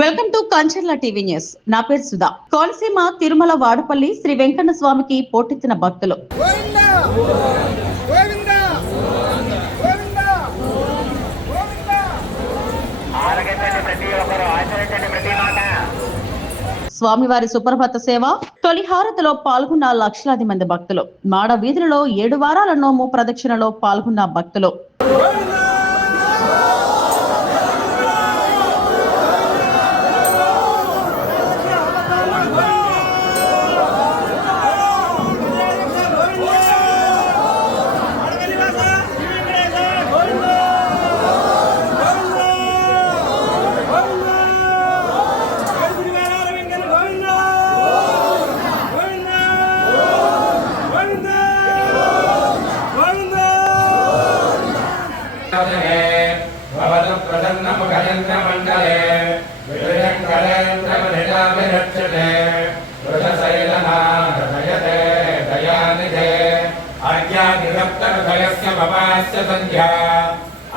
Welcome to Kancharla TV news. నా పేరు సుధా. కోనసీమ తిరుమల వాడపల్లి శ్రీ వెంకన్న స్వామికి పోటెత్తిన భక్తులు. స్వామివారి సుప్రభాత సేవ తొలి హారతిలో పాల్గొన్న లక్షలాది మంది భక్తులు. మాడ వీధులలో 7 వారాల నోము ప్రదక్షిణలో పాల్గొన్న భక్తులు.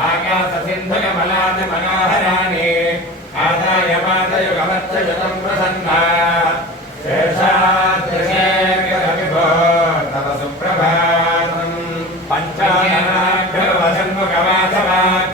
आकाशसिन्धुकमलानि मनोहराणि आदाय पादयुगमच्च युतं प्रसन्ना